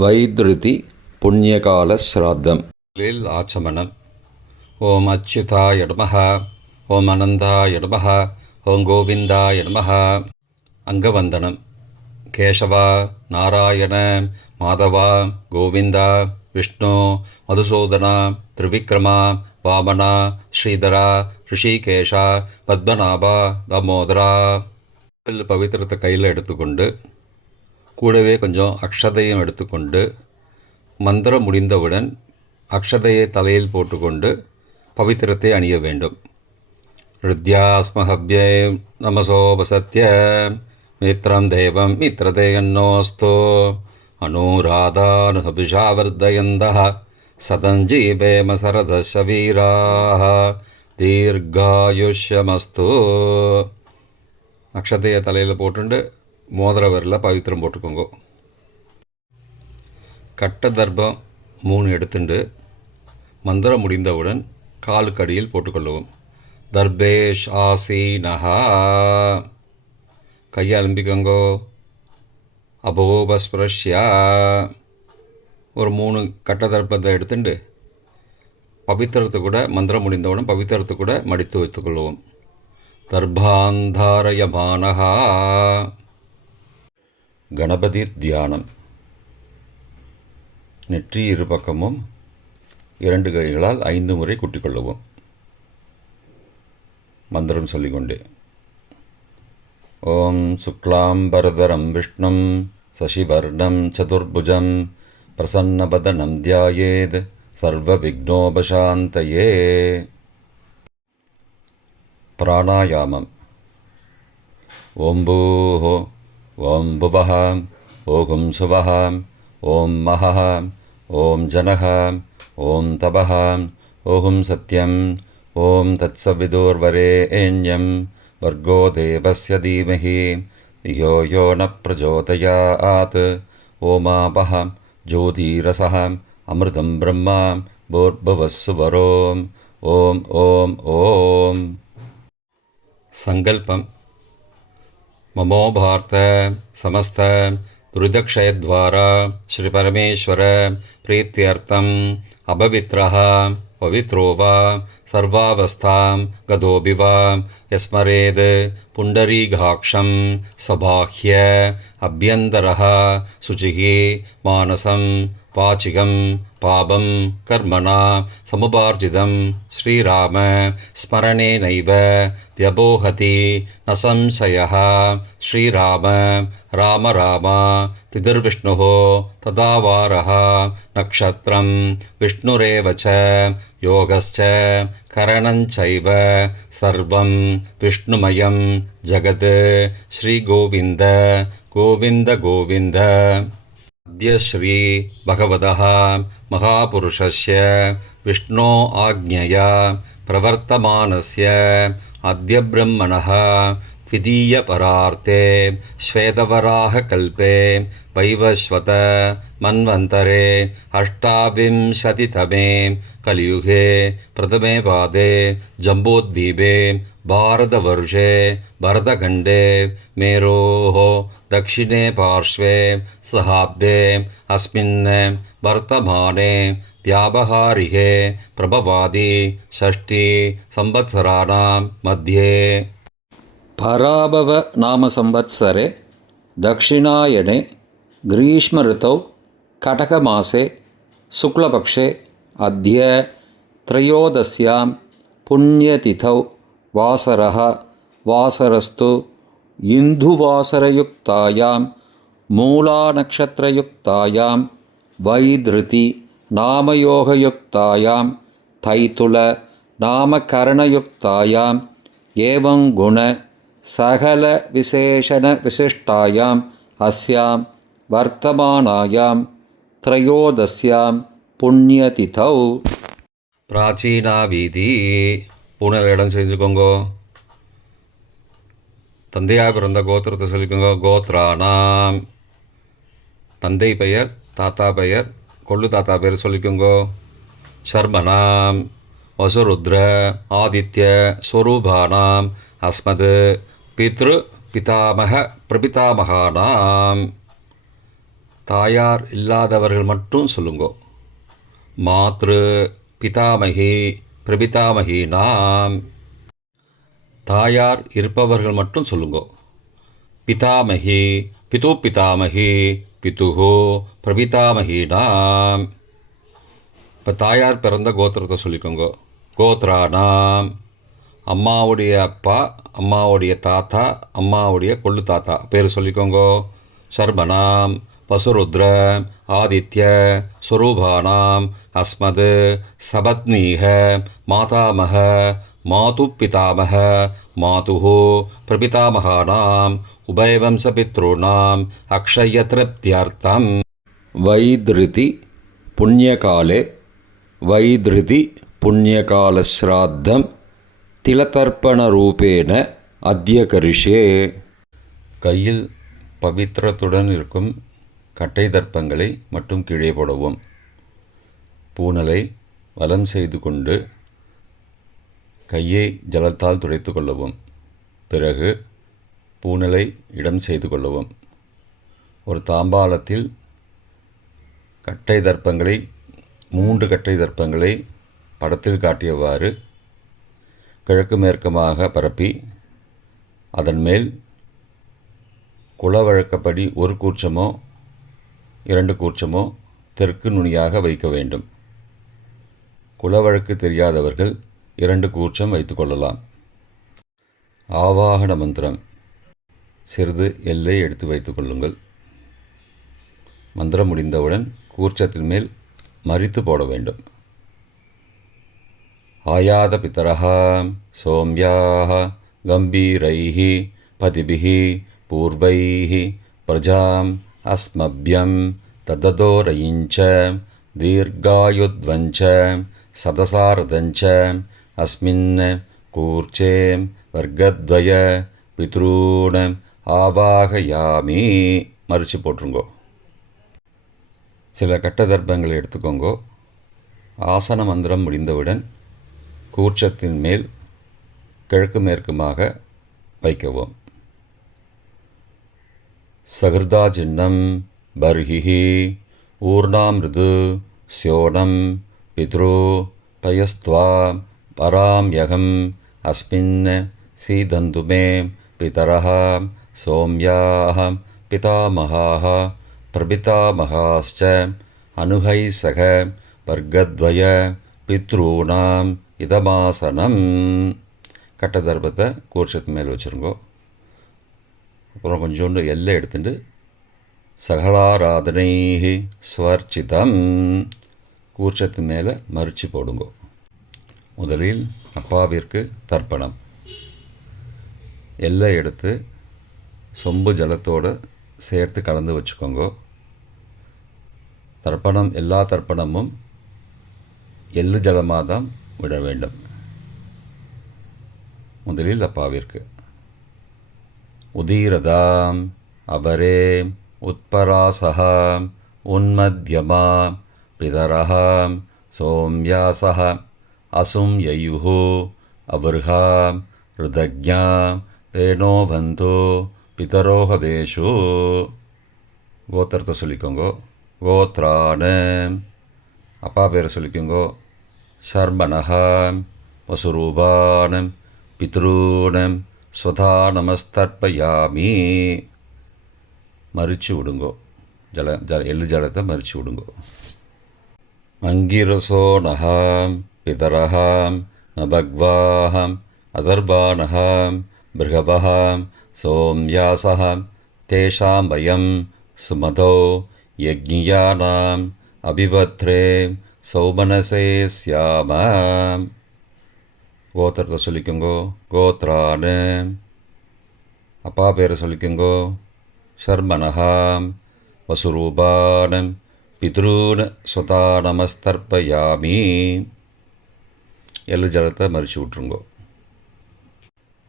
வைத்ருதி புண்ணியகால ஸ்ராத்தம் ஆச்சமனம். ஓம் அச்சுதாய நமஹ, ஓம் அனந்தாய நமஹ, ஓம் கோவிந்தாய நமஹ. அங்கவந்தனம். கேசவா, நாராயண, மாதவா, கோவிந்தா, விஷ்ணு, மதுசூதனா, திரிவிக்ரமா, வாமனா, ஸ்ரீதரா, ரிஷிகேஷா, பத்மநாபா, தாமோதரா. பவித்திரத்தை கையில் எடுத்துக்கொண்டு கூடவே கொஞ்சம் அக்ஷதையும் எடுத்துக்கொண்டு மந்திரம் முடிந்தவுடன் அக்ஷதையை தலையில் போட்டுக்கொண்டு பவித்திரத்தை அணிய வேண்டும். ருத்யாஸ்மஹவ்யே நமசோபசத்ய மித்ரம் தேவம் மித்ரதேயன்னோஸ்தோ அனுராதானுஹவிஷாவர்தயந்தः சதஞ்சீவேம சரதசவீராः தீர்காயுஷ்யமஸ்து. அக்ஷதையை தலையில் போட்டுண்டு மோதிர விரலில் பவித்திரம் போட்டுக்கோங்க. கட்ட தர்பம் 3 எடுத்துண்டு மந்திரம் முடிந்தவுடன் காலுக்கடியில் போட்டுக்கொள்ளவும். தர்பேஷ் ஆசீனஹா. கையை அலம்பிக்கோங்கோ. அபோபஸ்பிரஷ்யா. ஒரு 3 கட்ட தர்பத்தை எடுத்துட்டு பவித்திரத்தை கூட மந்திரம் முடிந்தவுடன் பவித்திரத்தை கூட மடித்து வைத்துக்கொள்வோம். தர்பாந்தாரயமானஹா. கணபதி தியானம். நெற்றி இரு பக்கமும் 2 கைகளால் 5 முறை குட்டிக்கொள்ளவும். மந்திரம் சொல்லிக்கொண்டே. ஓம் சுக்லாம்பரதரம் விஷ்ணும் சசிவர்ணம் சதுர்புஜம் பிரசன்னபதனம் தியாயேத் சர்வ விக்னோபசாந்தயே. பிராணாயாமம். ஓம் பூஹோ, ஓம் புவஹ, ஓம் சுவஹ, ஓம் மஹஹ, ஓம் ஜனஹ, ஓம் தபஹ, ஓம் சத்யம், ஓம் தத்சவிதுர்வரேண்யம் வர்கோ தேவஸ்ய தீமஹி தியோ யோ ந பிரச்சோதயாத். ஓமாபஹ ஜோதிரசஹ அமிர்தம் பிரம்மா பூர்புவஸ்ஸுவரோம். ஓம் ஓம் ஓம். சங்கல்பம். மமோ பார்த்த சமஸ்த துரிதக்ஷயத்வாரா ஸ்ரீ பரமேஸ்வர பிரீத்தியர்த்தம் அபவித்ரஹ பவித்ரோ வா சர்வாவஸ்தாம் கதோபி வா யஸ்மரேத் புண்டரீகாக்ஷம் சபாஹ்ய அப்யந்தரஹ சுச்சிஹி மானசம் வாச்சிகம் பாபம் கர்மணா சமுபார்ஜிதம் ஸ்ரீராம ஸ்மரணேனைவ வ்யபோஹதி ந சம்சயः. ஸ்ரீராம ராம ராம திதிர்விஷ்ணுः ததாவாரः நக்ஷத்ரம் விஷ்ணுரேவ ச யோகஸ்ச கரணஞ்சைவ சர்வம் விஷ்ணுமயம் ஜகத். ஸ்ரீகோவிந்த கோவிந்த கோவிந்த. அத்ய ஸ்ரீ பகவதः மகாபுருஷஸ்ய விஷ்ணோ ஆக்ஞயா பிரவர்த்தமானஸ்ய அத்ய பிரம்மணः த்விதீய பரார்த்தே ஸ்வேதவராக கல்பே வைவஸ்வத மன்வந்தரே அஷ்டாவிம்சதிதமே கலியுகே பிரதமே பாதே ஜம்போத்வீபே பாரதவர்ஷே பரதகண்டே மேரோः दक्षिणे पार्श्वे सहाब्दे अस्मिन् वर्तमाने व्यावहारिके प्रभवादि षष्ठी संवत्सराणां मध्ये पराभव नाम संवत्सरे दक्षिणायने ग्रीष्म ऋतौ कटकमासे शुक्लपक्षे अद्य त्रयोदश्यां पुण्यतिथौ वासरः वासरस्तु इन्दुवासरयुक्तायां मूलानक्षत्रयुक्तायां वैधृति नामयोगयुक्तायां तैतुल नामकरणयुक्तायां एवं गुण सकलविशेषणविशिष्टायाम् अस्यां वर्तमानायां त्रयोदश्यां पुण्यतिथौ. प्राचीना வீதி. பூனல் இடம் செஞ்சுக்கோங்கோ. தந்தையாக பிறந்த கோத்திரத்தை சொல்லிக்கோங்க. கோத்ரானாம். தந்தை பெயர், தாத்தா பெயர், கொள்ளு தாத்தா பெயர் சொல்லிக்கோங்க. ஷர்மனாம் வசுருத்ர ஆதித்ய ஸ்வரூபானாம் அஸ்மத் பித்ரு பிதாமக பிரபிதாமகானாம். தாயார் இல்லாதவர்கள் மட்டும் சொல்லுங்கோ. மாத்ரு பிதாமகி பிரபிதாமகி நாம். தாயார் இருப்பவர்கள் மட்டும் சொல்லுங்கோ. பிதாமகி பிது பிதாமகி பிதுஹோ பிரபிதாமகி நாம். இப்போ தாயார் பிறந்த கோத்திரத்தை சொல்லிக்கோங்க. கோத்ரானாம். அம்மாவுடைய அப்பா, அம்மாவுடைய தாத்தா, அம்மாவுடைய கொள்ளு தாத்தா பேர் சொல்லிக்கோங்க. சர்மனாம் வசுருத்ர ஆதித்ய ஸ்வரூபானாம் அஸ்மத் சபத்னீக மாதாமக மாது பிதாமக மாதுஹோ பிரபிதாமகானாம் உபயவம்சபித்ருணாம் அக்ஷயத்ருப்தியர்த்தம். வைத்ருதி புண்ணியகாலே வைத்ருதி புண்ணியகாலஸ்ராத்தம் திலதர்ப்பணரூபேண அத்ய கரிஷ்யே. கையில் பவித்திரத்துடன் இருக்கும் கட்டை தர்ப்பங்களை மட்டும் கீழே போடவும். பூனலை வலம் செய்து கொண்டு கையை ஜலத்தால் துடைத்து கொள்ளவும். பிறகு பூனலை இடம் செய்து கொள்ளவும். ஒரு தாம்பாளத்தில் கட்டை தர்ப்பங்களை 3 கட்டை தர்ப்பங்களை படத்தில் காட்டியவாறு கிழக்கு மேற்கமாக பரப்பி அதன் மேல் குலவழக்கப்படி 1 கூர்ச்சமோ 2 கூர்ச்சமோ தெற்கு நுனியாக வைக்க வேண்டும். குலவழக்கு தெரியாதவர்கள் 2 கூர்ச்சம் வைத்துக்கொள்ளலாம். ஆவாகன மந்திரம். சிறிது எல்லை எடுத்து வைத்துக் கொள்ளுங்கள். மந்திரம் முடிந்தவுடன் கூர்ச்சத்தின் மேல் மறித்து போட வேண்டும். ஆயாத பிதரஹ சோம்யாஹ கம்பீரைஹி பதிபிஹி பூர்வைஹி பிரஜாம் அஸ்மப்யம் தததோரயிஞ்ச தீர்காயுத்வஞ்ச சதசாரதஞ்ச அஸ்மின் கூர்ச்சே வர்க்கத்வய பித்ரூண ஆவாகயாமி. மறித்து போட்டுருங்கோ. சில கட்ட தர்ப்பங்களை எடுத்துக்கோங்கோ. ஆசன மந்திரம் முடிந்தவுடன் கூர்ச்சத்தின் மேல் கிழக்கு மேற்குமாக வைக்கவும். சகிருதா சின்னம் பர்ஹிஹி ஊர்ணாமிருது ஸ்யோனம் பித்ரு பயஸ்த்வா பராம்யகம் அஸ்மின் சீதந்துமே பிதரஹ சோம்யாஹ பிதாமகாஹ பிரபிதாமகாஸ்ச அனுகை சக வர்க்கத்வய பித்ரூணாம் இதமாசனம். கட்ட தர்ப்பத்தை கூர்ச்சத்து மேல் வச்சுருங்கோ. அப்புறம் கொஞ்சோண்டு எல்லை எடுத்துட்டு சகலாராதனை ஸ்வர்ச்சிதம் கூர்ச்சத்து மேலே மறித்து போடுங்கோ. முதலில் அப்பாவிற்கு தர்ப்பணம். எல்லை எடுத்து சொம்பு ஜலத்தோடு சேர்த்து கலந்து வச்சுக்கோங்க. தர்ப்பணம் எல்லா தர்ப்பணமும் எள்ளு ஜலமாக தான் விட வேண்டும். முதலில் அப்பாவிற்கு. உதீரதாம் அபரே உத்பராசகாம் உன்மத்யமா பிதரஹாம் சோம்யாசஹ அசும் யயுஹு அபர்ஹாம் ருதக்ஞாம் தேனோபந்தோ பிதரோஹவேஷு. கோத்திரத்தை சொல்லிக்கோங்கோ. கோத்ரான. அப்பா பேரை சொல்லிக்கோங்கோ. சர்மணஹாம் வசுரூபானம் பித்ரூணம் ஸ்வதா நமஸ்தர்ப்பயாமி. மறித்து விடுங்கோ. எள்ளு ஜலத்தை மறித்து விடுங்கோ. அங்கிரசோ நகாம் பிதரஹாம் நபக்வாஹாம் அதர்பானஹாம் பிருகபஹாம் சோம்யாசஹாம் தேஷாம் பயம் சுமதோ யக்ஞியானாம் அபிபத்ரே சௌமனசே ஸ்யாமாம். கோத்திரத்தை சொல்லிக்கோங்கோ. கோத்ரானு. அப்பா பேரை சொல்லிக்கோங்கோ. சர்மணஹாம் வசுரூபானம் பித்ரூன் ஸ்வதா நமஸ்தர்ப்பயாமி. எள்ளு ஜலத்தை மறித்து விட்ருங்கோ.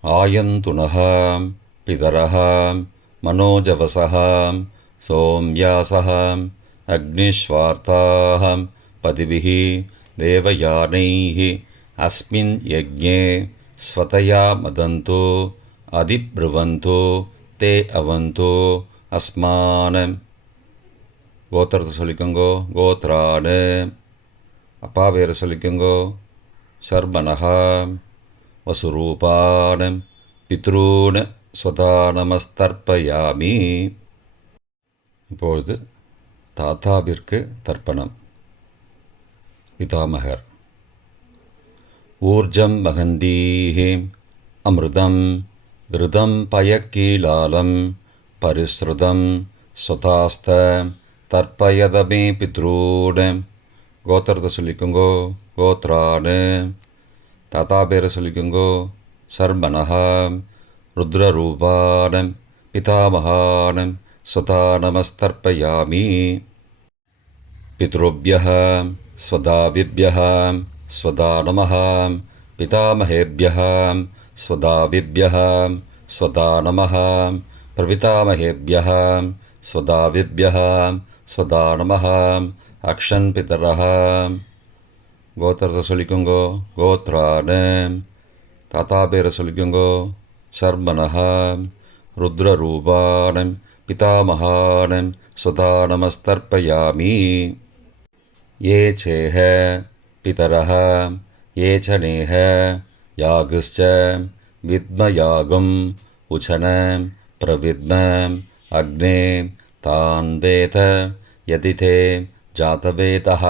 ஆயந்துனஹாம் பிதரஹாம் மனோஜவசஹாம் சோம்யாசஹாம் அக்னிஸ்வார்த்தாஹாம் பதிபிஹி தேவயானைஹி அஸ்மின் யஜ்ஞே ஸ்வதயா மதந்தோ அதிப்ருவந்தோ தே அவந்தோ அஸ்மானம். கோத்திரத்தை சொல்லிக்கோங்கோ கோத்ரானு. அப்பா பேரை சொல்லிக்கோங்கோ சர்மனஹா. வசுரூபான பித்ரூன ஸ்வதா நமஸ்தர்ப்பயாமி. இப்பொழுது தாத்தாவிற்கு தர்ப்பணம். பிதாமகர். ஊர்ஜம் மகந்தீஹி அமிர்தம் கிருதம் பயக்கீலாலம் பரிஸ்ருதம் ஸ்வதாஸ்த தர்ப்பயதமே பித்ரூன. கோத்திரத்தை சொல்லிக்கோங்கோ கோத்ரானு. தாத்தா பேரை சொல்லிக்கோங்கோ சர்மனஹா. ருத்ரரூபானம் பிதாமகானம் ஸ்வதா நமஸ்தர்ப்பயாமி. பித்ருभ्यः ஸ்வதாவிभ्यः ஸ்வதா நமः. பிதாமகேभ्यः ஸ்வதாவிभ्यः ஸ்வதா நமः. பிரபிதாமகேभ्यः ஸ்வதாவிभ्यः ஸ்வதா நமः. அக்ஷன் பிதரः. கோத்திரத்தை சொல்லிக்கோங்கோ கோத்ரானு. தாத்தா பேரை சொல்லிக்கோங்கோ சர்மனஹா. ருத்ரரூபானம் பிதாமகானம் ஸ்வதா நமஸ்தர்ப்பயாமி. ये चेह पितरः ये च नेह यागश्च विद्मयागम् उचन प्रविद्म अग्ने तान् वेद यदि ते जातवेदः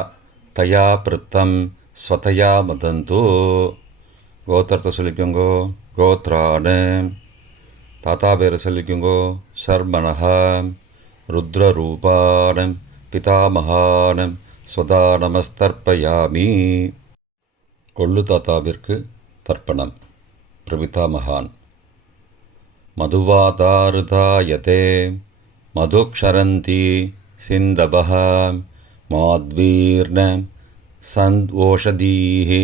तया पृत्तं स्वतया मदन्तु. கோத்திரத்தை சொல்லிக்கோங்கோ கோத்ரானு. தாத்தா பேரை சொல்லிக்கோங்கோ சர்மனஹா. ருத்ரரூபானம் பிதாமகானம் ஸ்வதா நமஸ்தர்ப்பயாமி. கொள்ளு தாத்தாவிற்கு தர்ப்பணம். பிரபிதாமகான். மதுவாதாருதாயதே மதுக்ஷரந்தி சிந்தபஹ மாத்வீர்ண சந்த்வோஷதீஹி.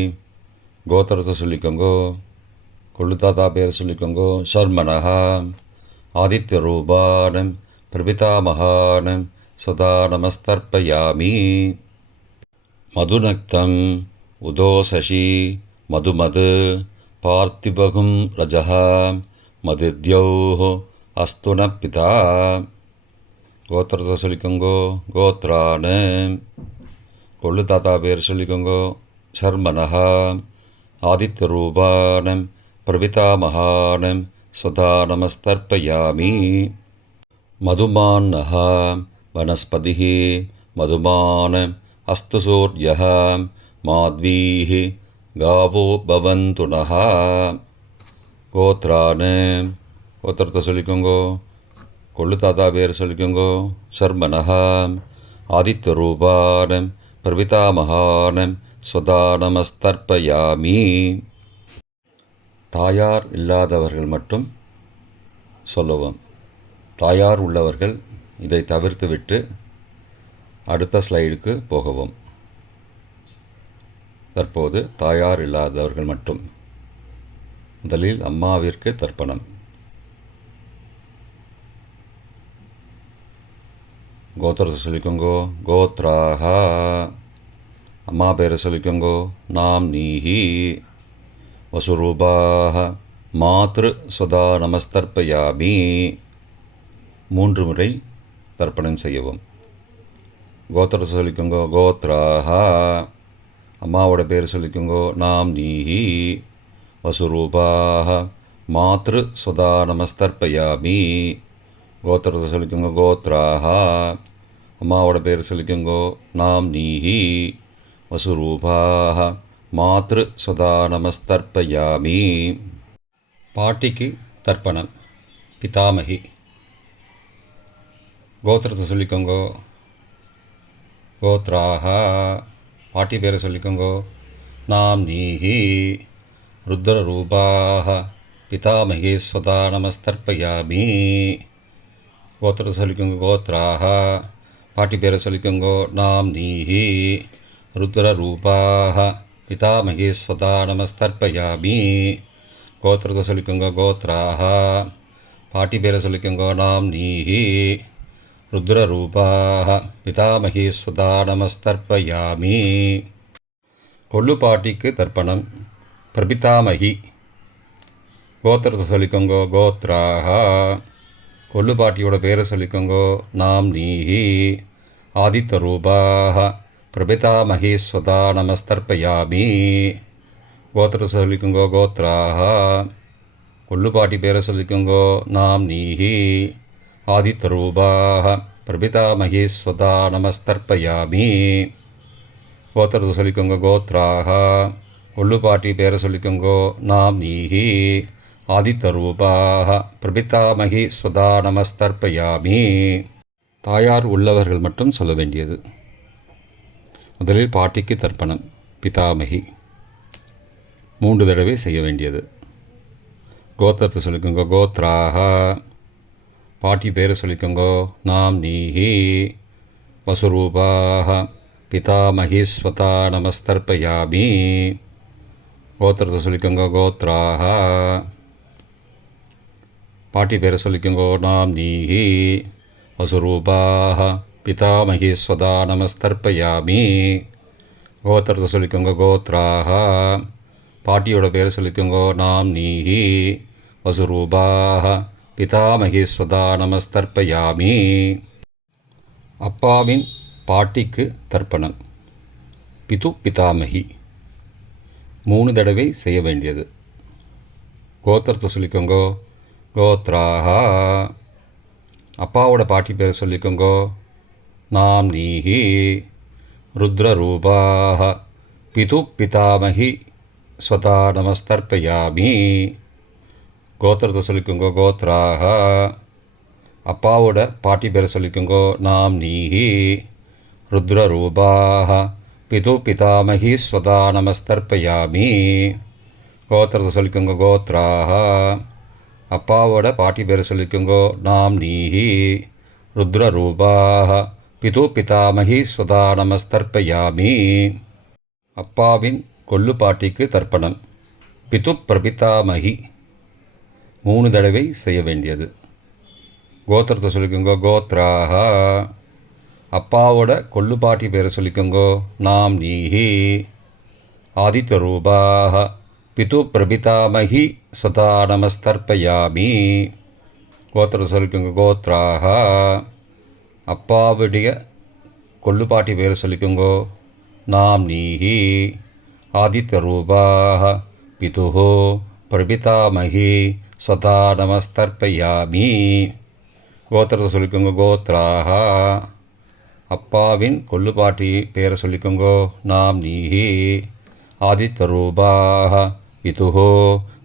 கோத்திரத்தை சொல்லிக்கோங்கோ கொள்ளு தாத்தா பேரை சொல்லிக்கோங்கோ சர்மனஹா. ஆதித்யரூபானம் பிரபிதாமகானம் ஸ்வதா நமஸ்தர்ப்பயாமி. மதுநக்தம் உதோசசி மதுமது பார்த்திபகும் ரஜः மதித்யௌः அஸ்து ந பிதா. கோத்திரத்தை சொல்லிக்கோங்கோ கோத்ரானு. கொள்ளு தாத்தா பேர் சொல்லிக்கோங்கோ சர்மனஹா. ஆதித்யரூபானம் பிரபிதாமகானம் ஸ்வதா நமஸ்தர்ப்பயாமி. மதுமான்னः वनस्पतिः मधुमान अस्तु सूर्यः माध्वीः गावो भवन्तु नः. கோத்ரானு. கோத்திரத்தை சொல்லிக்கோங்கோ கொள்ளு தாத்தா பேர் சொல்லிக்கோங்கோ சர்மனஹா. ஆதித்யரூபானம் பிரபிதாமகானம் ஸ்வதா நமஸ்தர்ப்பயாமி. தாயார் இல்லாதவர்கள் மட்டும் சொல்லவும். தாயார் உள்ளவர்கள் இதை தவிர்த்துவிட்டு அடுத்த ஸ்லைடுக்கு போகவும். தற்போது தாயார் இல்லாதவர்கள் மட்டும். முதலில் அம்மாவிற்கு தர்ப்பணம். கோத்திரத்தை சொல்லிக்கோங்கோ கோத்ராஹா. அம்மா பேரை சொல்லிக்கோங்கோ நாம் நீஹி. வசுரூபாஹ மாத்ரு ஸ்வதா நமஸ்தர்ப்பயாமி. 3 முறை தர்ப்பணம் செய்யவும். கோத்திரத்தை சொல்லிக்கோங்கோ கோத்ராஹா. அம்மாவோட பேர் சொல்லிக்கோங்கோ நாம் நீஹி. வசுரூபாஹ மாத்ரு ஸ்வதா நமஸ்தர்ப்பயாமி. கோத்திரத்தை சொல்லிக்கோங்கோ கோத்ராஹா. அம்மாவோட பேர் சொல்லிக்கோங்கோ நாம் நீஹி. வசுரூபாஹ மாத்ரு ஸ்வதா நமஸ்தர்ப்பயாமி. பாட்டிக்கு தர்ப்பணம். பிதாமகி. கோத்திரத்தை சொல்லிக்கோங்கோ கோத்ராஹா. பாட்டி பேரை சொல்லிக்கோங்கோ நாம் நீஹி. ருத்ரரூபாஹ பிதாமகி ஸ்வதா நமஸ்தர்ப்பயாமி. கோத்திரத்தை சொல்லிக்கோங்கோ கோத்ராஹா. பாட்டி பேரை சொல்லிக்கோங்கோ நாம் நீஹி. ருத்ரரூபாஹ பிதாமகி ஸ்வதா நமஸ்தர்ப்பயாமி. கோத்திரத்தை சொல்லிக்கோங்கோ கோத்ராஹா. பாட்டி பேரை சொல்லிக்கோங்கோ நாம் நீஹி. ருத்ரரூபாஹ பிதாமகி ஸ்வதா நமஸ்தர்ப்பயாமி. கொள்ளு பாட்டிக்கு தர்ப்பணம். பிரபிதாமகி. கோத்திரத்தை சொல்லிக்கோங்கோ கோத்ராஹா. கொள்ளு பாட்டியோட பேரை சொல்லிக்கோங்கோ நாம் நீஹி. ஆதித்தரூபாः பிரபிதாமகீஸ்வதா நமஸ்தர்ப்பயாமி. கோத்திரத்தை சொல்லிக்கோங்கோ கோத்ராக. கொள்ளுப்பாட்டி பேரை சொல்லிக்கோங்கோ நாம் நீஹி. ஆதித்தரூபாः பிரபிதாமகீஸ்வதா நமஸ்தர்ப்பயாமி. கோத்திரத்தை சொல்லிக்கோங்க கோத்ராக. கொள்ளுப்பாட்டி பேரை சொல்லிக்கோங்கோ நாம் நீஹி. ஆதித்தரூபாக பிரபிதாமகீஸ்வதா நமஸ்தர்ப்பயாமி. தாயார் உள்ளவர்கள் மட்டும் சொல்ல வேண்டியது. முதலில் பாட்டிக்கு தர்ப்பணம் பிதாமகி 3 தடவை செய்ய வேண்டியது. கோத்திரத்தை சொல்லிக்கோங்க கோத்ராக. பாட்டி பேரை சொல்லிக்கோங்கோ நாம் நீஹி. வசுரூபாக பிதாமகீஸ்வதா நமஸ்தர்ப்பயாமி. கோத்திரத்தை சொல்லிக்கோங்க கோத்ராக. பாட்டி பேரை சொல்லிக்கோங்கோ நாம் நீஹி. வசுரூபாக பிதாமகீஸ்வதா நமஸ்தர்ப்பயாமி. கோத்திரத்தை சொல்லிக்கோங்க கோத்ராக. பாட்டியோட பேரை சொல்லிக்கோங்கோ நாம் நீஹி. வசுரூபாக பிதாமகீஸ்வதா நமஸ்தர்ப்பயாமி. அப்பாவின் பாட்டிக்கு தர்ப்பணம் பிது பிதாமகி 3 தடவை செய்ய வேண்டியது. கோத்திரத்தை சொல்லிக்கோங்கோ கோத்ராக. அப்பாவோட பாட்டி பேரை சொல்லிக்கோங்கோ நாம் நீஹி. ருத்ரரூபாக பிது பிதாமகி ஸ்வதா நமஸ்தர்ப்பயாமி. கோத்திரத்தை சொல்லிக்கோங்கோ கோத்ராக. அப்பாவோட பாட்டி பேரை சொல்லிக்கோங்கோ நாம் நீஹி. ருத்ரரூபாக பிது பிதாமகி ஸ்வதா நமஸ்தர்ப்பயாமி. கோத்திரத்தை சொல்லிக்கோங்க கோத்ராக. அப்பாவோட பாட்டி பேரை சொல்லிக்கோங்கோ நாம் நீஹி. ருத்ரரூபாக பிது பிதாமகி ஸ்வதா நமஸ்தர்ப்பயாமி. அப்பாவின் கொள்ளு பாட்டிக்கு தர்ப்பணம் பிது பிரபிதாமகி 3 தடவை செய்ய வேண்டியது. கோத்திரத்தை சொல்லிக்கோங்கோ கோத்ராக. அப்பாவோட கொள்ளு பாட்டி பேரை சொல்லிக்கோங்கோ நாம் நீஹி. ஆதித்தரூபாக பிது பிரபிதாமகி ஸ்வதா நமஸ்தர்ப்பயாமி. கோத்திரத்தை சொல்லிக்கோங்க கோத்ராக. அப்பாவுடைய கொள்ளுப்பாட்டி பேரை சொல்லிக்கோங்கோ நாம் நீஹி. ஆதித்தரூபாக பிதுஹோ பிரபிதாமகி ஸ்வதா நமஸ்தர்ப்பயாமி. கோத்திரத்தை சொல்லிக்கோங்க கோத்ராக. அப்பாவின் கொள்ளுப்பாட்டி பேரை சொல்லிக்கோங்கோ நாம் நீஹி. ஆதித்தரூபாக பிதுஹோ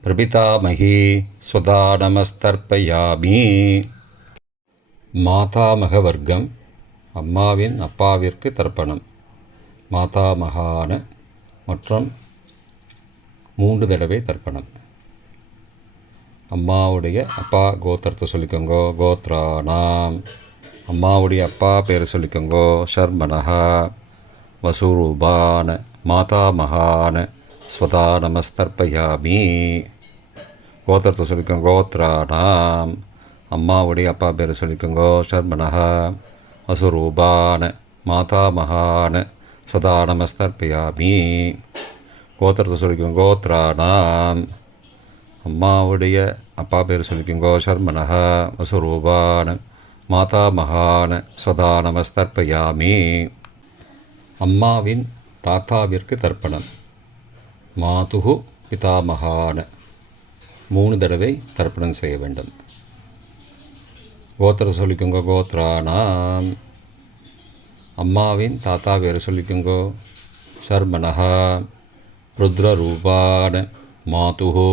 பிரபிதாமகி ஸ்வதா நமஸ்தர்ப்பயாமி. மாதாமக வர்க்கம் அம்மாவின் அப்பாவிற்கு தர்ப்பணம் மாதாமகான மற்றும் 3 தடவை தர்ப்பணம். அம்மாவுடைய அப்பா கோத்திரத்தை சொல்லிக்கோங்கோ கோத்ரானாம். அம்மாவுடைய அப்பா பேரை சொல்லிக்கோங்கோ ஷர்மனஹா. வசுரூபான மாதாமகான ஸ்வதா நமஸ்தர்ப்பயாமி. கோத்திரத்தை சொல்லிக்கோங்க கோத்ரானாம். அம்மாவுடைய அப்பா பேரை சொல்லிக்கோங்கோ ஷர்மனஹா. வசுரூபான மாதாமகான ஸ்வதா நமஸ்தர்ப்பயாமி. கோத்திரத்தை சொல்லிக்கோங்க கோத்ரானாம். அம்மாவுடைய அப்பா பேர் சொல்லிக்கோங்கோ ஷர்மனஹா. வசுரூபான மாதாமகான ஸ்வதா நமஸ்தர்ப்பயாமி. அம்மாவின் தாத்தாவிற்கு தர்ப்பணம் மாதுஹு பிதாமகான 3 தடவை தர்ப்பணம் செய்ய வேண்டும். கோத்திர சொல்லிக்கோங்க கோத்ரானாம். அம்மாவின் தாத்தா பேர் சொல்லிக்கோங்கோ ஷர்மனஹா. ருத்ரரூபான மாதுஹோ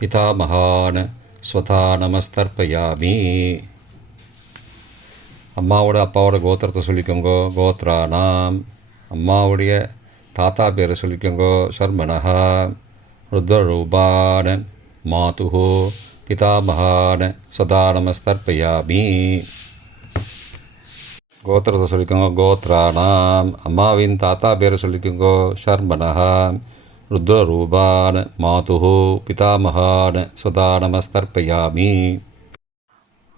பிதாமகான ஸ்வதா நமஸ்தர்ப்பயாமி. அம்மாவோட அப்பாவோட கோத்திரத்தை சொல்லிக்கோங்கோ கோத்ரானாம். அம்மாவுடைய தாத்தா பேரை சொல்லிக்கோங்கோ ஷர்மனஹா. ருத்ரரூபான மாதுஹோ பிதாமகான சதா நமஸ்தர்ப்பயாமி. கோத்திரத்தை சொல்லிக்கோங்க கோத்ரானாம். அம்மாவின் தாத்தா பேரை சொல்லிக்கோங்கோ ஷர்மனஹா. ருத்ரரூபான மாதுஹோ பிதாமகான சதா நமஸ்தர்ப்பயாமி.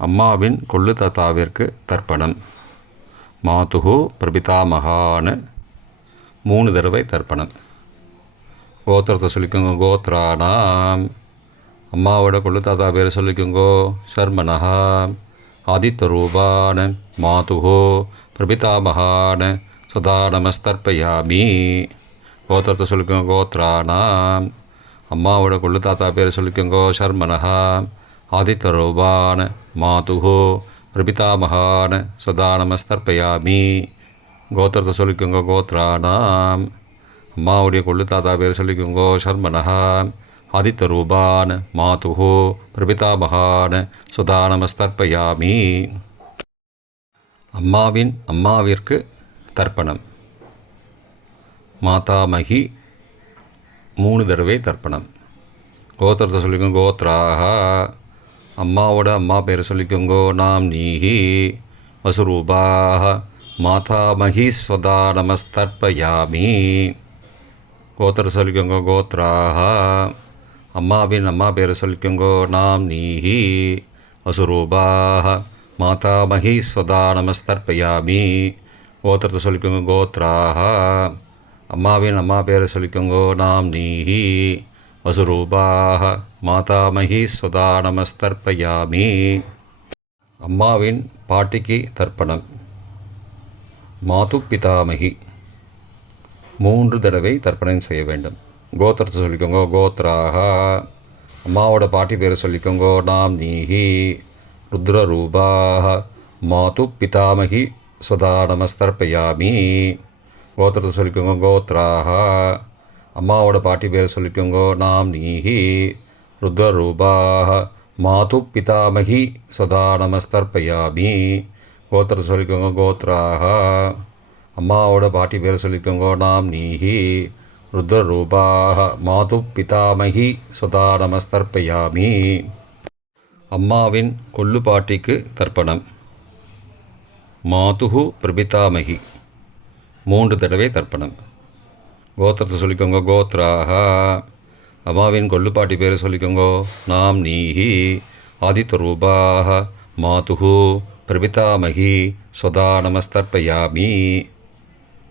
அம்மாவின் கொள்ளு தாத்தாவிற்கு தர்ப்பணம் மாதுஹோ பிரபிதாமகான 3 தடவை தர்ப்பணம். கோத்திரத்தை சொல்லிக்கோங்க கோத்ரானாம். அம்மாவோட கொள்ளு தாத்தா பேர் சொல்லிக்கோங்கோ ஷர்மனஹா. ஆதித்தரூபான மாதுஹோ பிரபிதாமகான சதா நமஸ்தர்ப்பயாமி. கோத்திரத்தை சொல்லிக்கோங்க. கோத்ரானாம். அம்மாவோட கொள்ளு தாத்தா பேர் சொல்லிக்கோங்க. சர்மனஹா. ஆதித்தரூபான மாதுஹோ பிரபிதாமகான சதா நமஸ்தர்ப்பயாமி. கோத்திரத்தை சொல்லிக்கோங்க. கோத்ரானாம். அம்மாவுடைய கொள்ளு தாத்தா பேர் சொல்லிக்கோங்க. சர்மனஹா. ஆதித்தரூபான மாதுஹோ பிரபிதாமகான சுதா நமஸ்தர்ப்பயாமி. அம்மாவிற்கு தர்ப்பணம். மாதாமகி 3 தடவை தர்ப்பணம். கோத்திரத்தை சொல்லிக்கோங்க. கோத்ராக. அம்மாவோட அம்மா பேர் சொல்லிக்கோங்க. நாம் நீஹி வசுரூபாக மாதாமகி ஸ்வதா நமஸ்தர்ப்பயாமி. கோத்திரத்தை சொல்லிக்கோங்க. கோத்ராக. அம்மாவின் அம்மா பேர் சொல்லிக்கோங்க. நாம் நீஹி வசுரூபாக மாதாமகி ஸ்வதா நமஸ்தர்ப்பயாமி. கோத்திரத்தை சொல்லிக்கோங்க. கோத்ராக. அம்மாவின் அம்மா பேரை சொல்லிக்கோங்க. நாம் நீஹி வசுரூபாக மாதாமகி ஸ்வதா நமஸ்தர்ப்பயாமி. அம்மாவின் பாட்டிக்கு தர்ப்பணம். மாது பிதாமகி 3 தடவை தர்ப்பணம் செய்ய வேண்டும். கோத்திரத்தை சொல்லிக்கோங்க. கோத்ராக. அம்மாவோட பாட்டி பேரை சொல்லிக்கோங்க. நாம் நீஹி ருத்ரரூபாக மாது பிதாமகி ஸ்வதா நமஸ்தர்ப்பயாமி. கோத்திரத்தை சொல்லிக்கோங்க. கோத்ராக. அம்மாவோட பாட்டி பேரை சொல்லிக்கோங்க. நாம் நீஹி ருத்ரரூபாக மாது பிதாமகி ஸ்வதா நமஸ்தர்ப்பயாமி. கோத்திரத்தை சொல்லிக்கோங்க. கோத்ராக. அம்மாவோட பாட்டி பேரை சொல்லிக்கோங்க. நாம் நீஹி ருத்ரரூபாக மாது பிதாமகி ஸ்வதா நமஸ்தர்ப்பயாமி. அம்மாவின் கொள்ளு பாட்டிக்கு தர்ப்பணம். மாதுஹு பிரபிதாமகி 3 தடவை தர்ப்பணம். கோத்திரத்தை சொல்லிக்கோங்க. கோத்ராக. அம்மாவின் கொள்ளுப்பாட்டி பேரை சொல்லிக்கோங்க. நாம் நீஹி ஆதித்தரூபாக மாதுஹு பிரபிதாமகி ஸ்வதா நமஸ்தர்ப்பயாமி.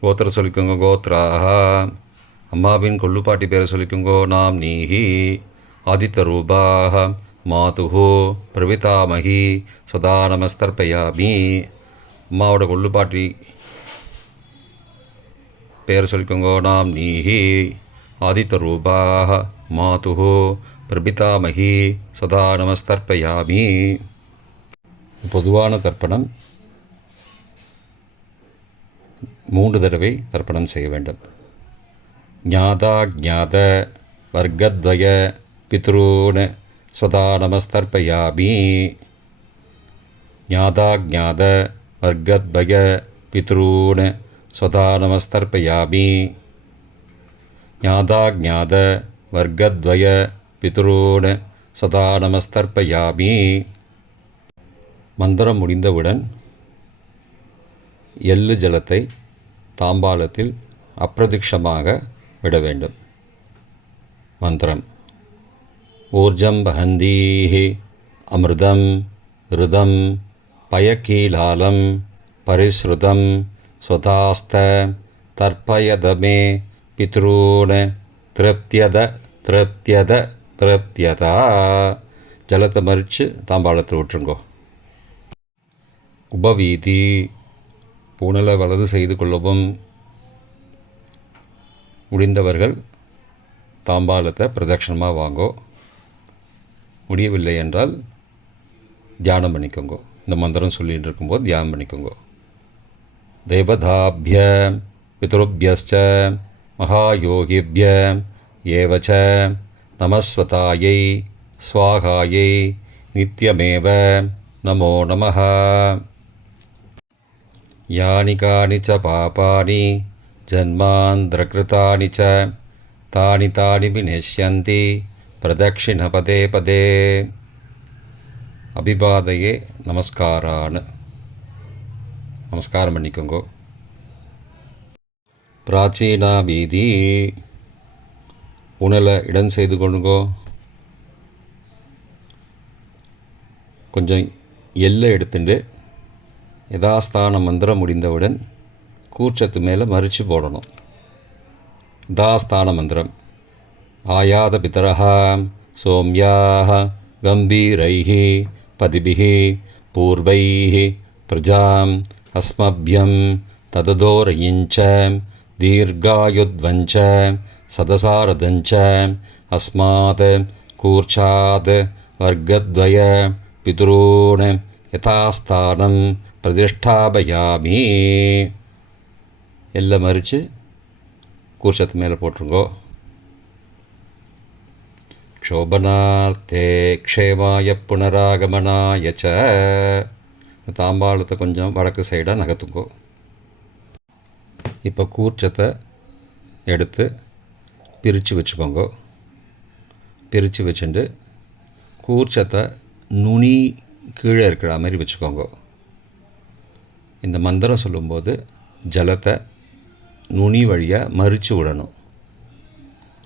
கோத்திரத்தை சொல்லிக்கோங்க. கோத்ராக. அம்மாவின் கொள்ளுப்பாட்டி பேரை சொல்லிக்கோங்க. நாம் நீஹி ஆதித்தரூபாக மாதுஹு பிரபிதாமகி ஸ்வதா நமஸ்தர்ப்பயாமி. அம்மாவோட கொள்ளுப்பாட்டி பேர் சொல்லிக்கோங்க. நாம் நீஹி ஆதித்தரூபாக மாதுஹு பிரபிதாமகி சதா நமஸ்தர்ப்பயாமி. பொதுவான தர்ப்பணம் 3 தடவை தர்ப்பணம் செய்ய வேண்டும். ஞாதா ஞாத வர்க்கத்வய பித்ரூன் சதா நமஸ்தர்ப்பயாமி. ஞாதா ஞாத வர்க்கத்வய பித்ரூன் சதா நமஸ்தர்ப்பயாமி. ஞாதா ஞாத வர்க்கத்வய பித்ரூன் சதா நமஸ்தர்ப்பயாமி. மந்திரம் முடிந்தவுடன் எள்ளு ஜலத்தை தாம்பாலத்தில் அப்பிரதிக்ஷமாக விட வேண்டும். மந்திரம். ஊர்ஜம் வஹந்தீஹி அமிர்தம் ருதம் பயக்கீலாலம் பரிஸ்ருதம் ஸ்வதாஸ்த தர்ப்பயதமே பித்ரூன் திருப்தியத திருப்தியத திருப்தியதா. ஜலத்தை மறித்து தாம்பாளத்தில் விட்டுருங்கோ. உபவீதி. புனலை வலது செய்து கொள்ளவும். முடிந்தவர்கள் தாம்பாளத்தை பிரதட்சணமாக வாங்கோ. முடியவில்லை என்றால் தியானம் பண்ணிக்கோங்க. இந்த மந்திரம் சொல்லிகிட்டு இருக்கும்போது தியானம் பண்ணிக்கோங்க. தேவதாபிய பித்ருபியஸ்ச மகாயோகிபிய ஏவச்ச நமஸ்வதாயை ஸ்வாகாயை நித்யமேவ நமோ நமः. யானி கானி ச பாபானி ஜன்மாந்திரகிருதானி ச தானி தானி விநஷ்யந்தி பிரதக்ஷிண பதே பதே. அபிபாதையே நமஸ்காரான். நமஸ்காரம் பண்ணிக்கோங்க. பிராச்சீனா வீதி. புனலை இடம் செய்து கொள்ளுங்கோ. கொஞ்சம் எல்லை எடுத்துட்டு யதாஸ்தான மந்திரம் முடிந்தவுடன் கூர்ச்சத்து மேலே மறித்து போடணும். யதாஸ்தான மந்திரம். ஆயாத பிதரஹ சோம்யாக கம்பீரைஹி பதிபிஹி பூர்வைஹி பிரஜாம் அஸ்மப்யம் தததோரயிஞ்ச தீர்காயுத்வஞ்ச சதசாரதஞ்ச அஸ்மாத் கூர்ச்சாத் வர்க்கத்வய பிதுரூன் யதாஸ்தானம் பிரதிஷ்டாபயாமி. எல்லாம் மறித்து கூர்ச்சத்து மேலே போட்டுருங்கோ. க்ஷோபனார்த்தே க்ஷேமாய புனராகமனாய ச. தாம்பாளத்தை கொஞ்சம் வடக்கு சைடாக நகர்த்துங்கோ. இப்போ கூர்ச்சத்தை எடுத்து பிரித்து வச்சுக்கோங்க. பிரித்து வச்சுட்டு கூர்ச்சத்தை நுனி கீழே இருக்கிற மாதிரி வச்சுக்கோங்க. இந்த மந்திரம் சொல்லும்போது ஜலத்தை நுனி வழியாக மறித்து விடணும்.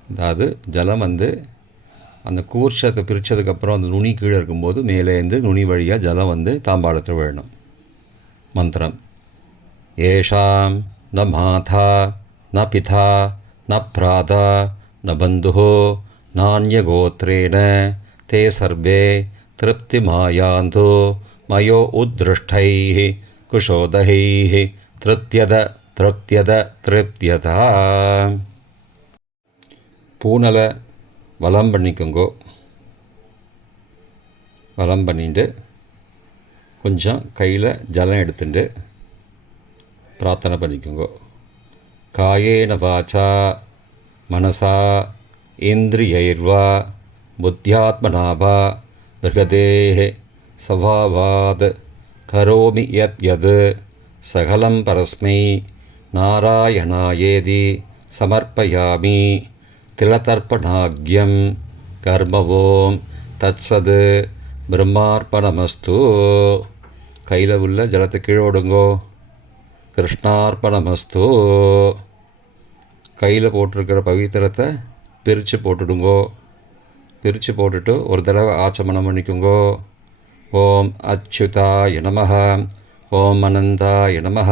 அதாவது ஜலம் அந்த கூர்ச்சத்தை பிரித்ததுக்கப்புறம் அந்த நுனி கீழே இருக்கும்போது மேலேருந்து நுனி வழியாக ஜலம் தாம்பாளத்தில் விழணும். மந்திரம்: ஏஷாம் ந மாதா ந பிதா ந பிராதா ந பந்துஹோ நான்யகோத்ரேண தே சர்வே திருப்திமாயாந்தோ மயோ உத்ருஷ்டைः குஷோதகைः திருப்தியத திருப்தியத திருப்தியதா. பூனலை வலம் பண்ணிக்கோங்கோ. வலம் பண்ணிட்டு கொஞ்சம் கையில் ஜலம் எடுத்துட்டு பிரார்த்தனை பண்ணிக்கோங்கோ. காயேன வாச்சா மனசா இந்திரியைர்வா புத்தியாத்மனாவா பிருகதேஹ சவாவாத் கரோமி யத் யத் சகலம் பரஸ்மை நாராயணாயேதி சமர்ப்பயாமி. திலதர்ப்பணாக்யம் கர்மவோம் தத்சத் பிரம்மார்ப்பணமஸ்து. கையில் உள்ள ஜலத்தை கீழே விடுங்கோ. கிருஷ்ணார்ப்பணமஸ்து. கையில் போட்டிருக்கிற பவித்திரத்தை பிரித்து போட்டுடுங்கோ. பிரித்து போட்டுட்டு ஒரு தடவை ஆச்சமனம் பண்ணிக்கோங்கோ. ஓம் அச்சுதாய நமஹ, ஓம் அனந்தாய நமஹ,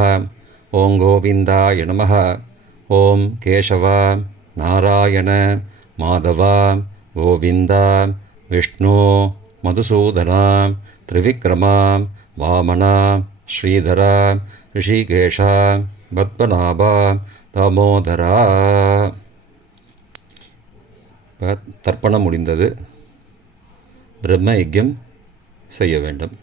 ஓம் கோவிந்தாய நமஹ, ஓம் கேசவா நாராயண மாதவா கோவிந்தா விஷ்ணு மதுசூதனா திரிவிக்ரமா வாமனா ஸ்ரீதரா ரிஷிகேஷா பத்மநாபா தாமோதரா. இப்போ தர்ப்பணம் முடிந்தது. பிரம்ம யஜ்யம் செய்ய வேண்டும்.